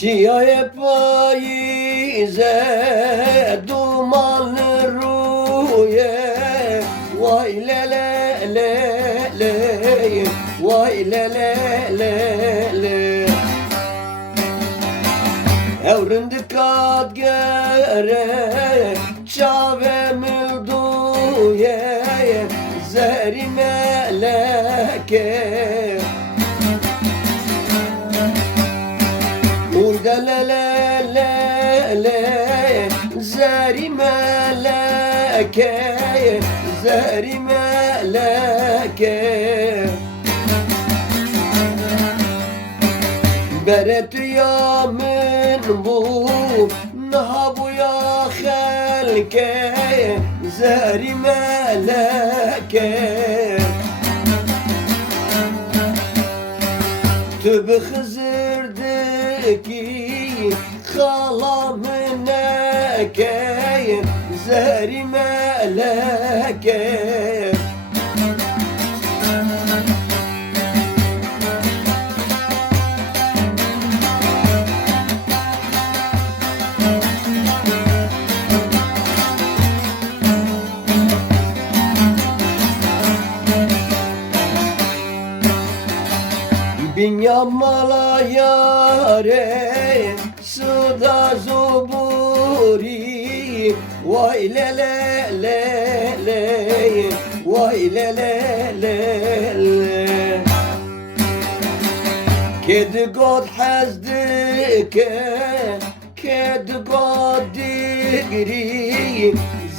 Çiğe payize dumanlı ruye vay le le le le vay le le le le Evrindi kat gere çave milduye zeri meleke Uyda le le le le zeri meleke zeri meleke Beret ya min bu naha bu ya halke zeri meleke Tübü Hızır'daki halamıneke zeri meleke Bin yamala yare suda zuburi vay le le le le vay le le le le Kedi god hazdike kedi god digri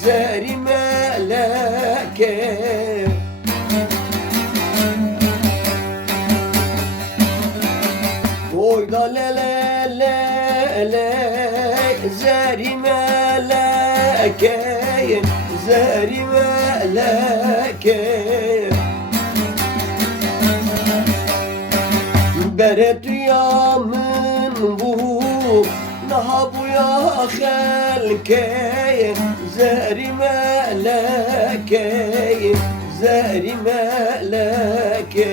zeri meleke Oyda le le le le zeri meleke zeri meleke Beret ya min bu naha bu ya halke zeri meleke zeri meleke